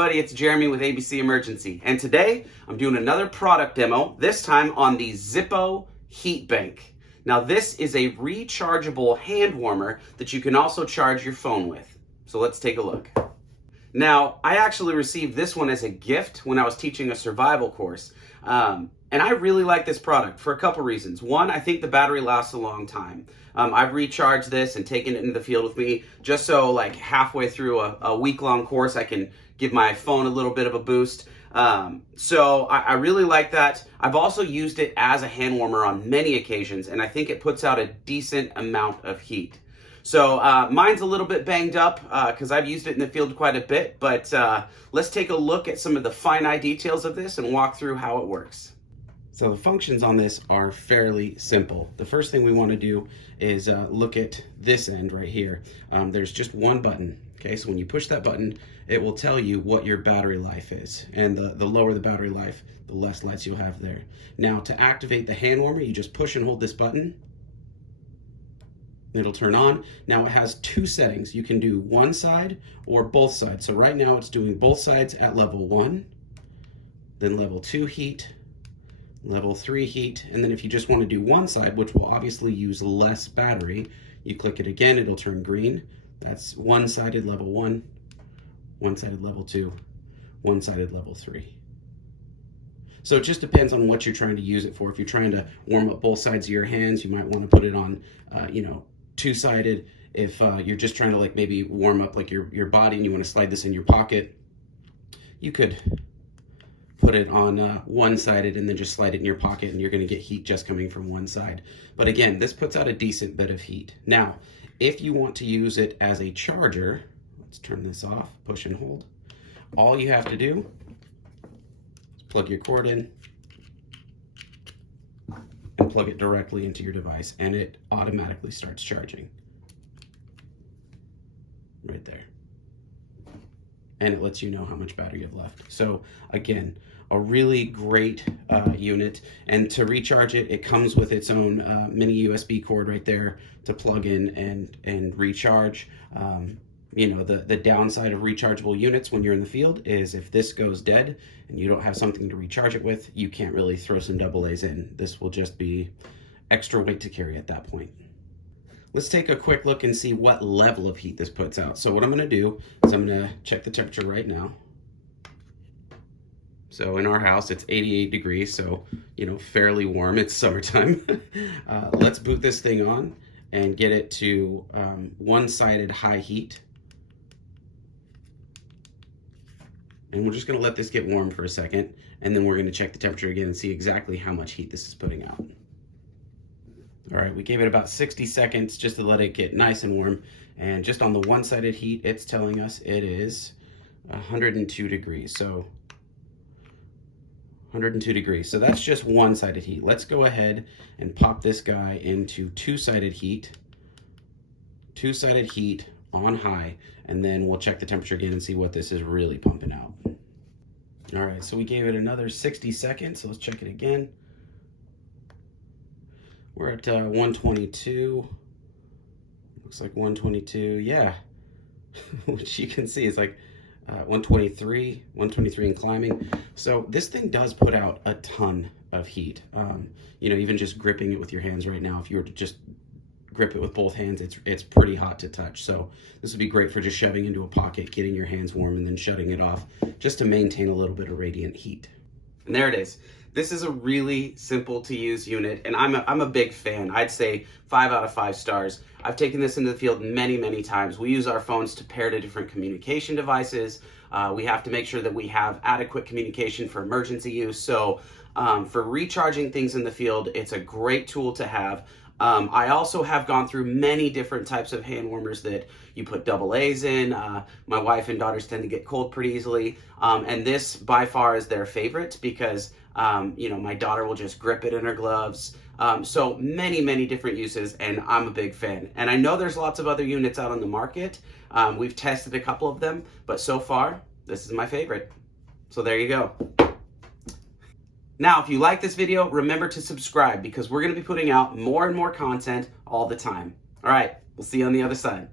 everybody, it's Jeremy with ABC Emergency, and today I'm doing another product demo, this time on the Zippo heat bank. Now this is a rechargeable hand warmer that you can also charge your phone with. So let's take a look. Now, I actually received this one as a gift when I was teaching a survival course. And I really like this product for a couple reasons. One, I think the battery lasts a long time. I've recharged this and taken it into the field with me just so like halfway through a week-long course I can give my phone a little bit of a boost. So I really like that. I've also used it as a hand warmer on many occasions, and I think it puts out a decent amount of heat. So mine's a little bit banged up because I've used it in the field quite a bit, but let's take a look at some of the finite details of this and walk through how it works. So the functions on this are fairly simple. The first thing we want to do is look at this end right here. There's just one button. Okay, so when you push that button, it will tell you what your battery life is. And the lower the battery life, the less lights you'll have there. Now to activate the hand warmer, you just push and hold this button. It'll turn on. Now it has two settings. You can do one side or both sides. So right now it's doing both sides at level 1, then level 2 heat, level 3 heat, and then if you just want to do one side, which will obviously use less battery, you click it again, it'll turn green. That's one-sided level 1, one-sided level 2, one-sided level 3. So it just depends on what you're trying to use it for. If you're trying to warm up both sides of your hands, you might want to put it on, two-sided. If you're just trying to like maybe warm up like your body and you want to slide this in your pocket, you could put it on one-sided and then just slide it in your pocket, and you're going to get heat just coming from one side. But again, this puts out a decent bit of heat. Now, if you want to use it as a charger, let's turn this off, push and hold. All you have to do is plug your cord in and plug it directly into your device, and it automatically starts charging. Right there. And it lets you know how much battery you have left. So again, a really great unit. And to recharge it, it comes with its own mini USB cord right there to plug in and recharge. The downside of rechargeable units when you're in the field is if this goes dead and you don't have something to recharge it with, you can't really throw some AA's in. This will just be extra weight to carry at that point. Let's take a quick look and see what level of heat this puts out. So what I'm going to do is I'm going to check the temperature right now. So in our house, it's 88 degrees, so, fairly warm. It's summertime. Let's boot this thing on and get it to one-sided high heat. And we're just going to let this get warm for a second, and then we're going to check the temperature again and see exactly how much heat this is putting out. All right, we gave it about 60 seconds just to let it get nice and warm. And just on the one-sided heat, it's telling us it is 102 degrees. So 102 degrees. So that's just one-sided heat. Let's go ahead and pop this guy into two-sided heat. Two-sided heat on high. And then we'll check the temperature again and see what this is really pumping out. All right, so we gave it another 60 seconds. So let's check it again. We're at 122, looks like 122, yeah, which you can see is like 123 and climbing. So this thing does put out a ton of heat. Even just gripping it with your hands right now, if you were to just grip it with both hands, it's pretty hot to touch. So this would be great for just shoving into a pocket, getting your hands warm, and then shutting it off just to maintain a little bit of radiant heat. And there it is. This is a really simple to use unit, and I'm a big fan. I'd say 5 out of 5 stars. I've taken this into the field many, many times. We use our phones to pair to different communication devices. We have to make sure that we have adequate communication for emergency use. So for recharging things in the field, it's a great tool to have. I also have gone through many different types of hand warmers that you put AA's in. My wife and daughters tend to get cold pretty easily. And this by far is their favorite because my daughter will just grip it in her gloves. So many different uses, and I'm a big fan. And I know there's lots of other units out on the market. We've tested a couple of them, but so far, this is my favorite. So there you go. Now, if you like this video, remember to subscribe because we're going to be putting out more and more content all the time. All right, we'll see you on the other side.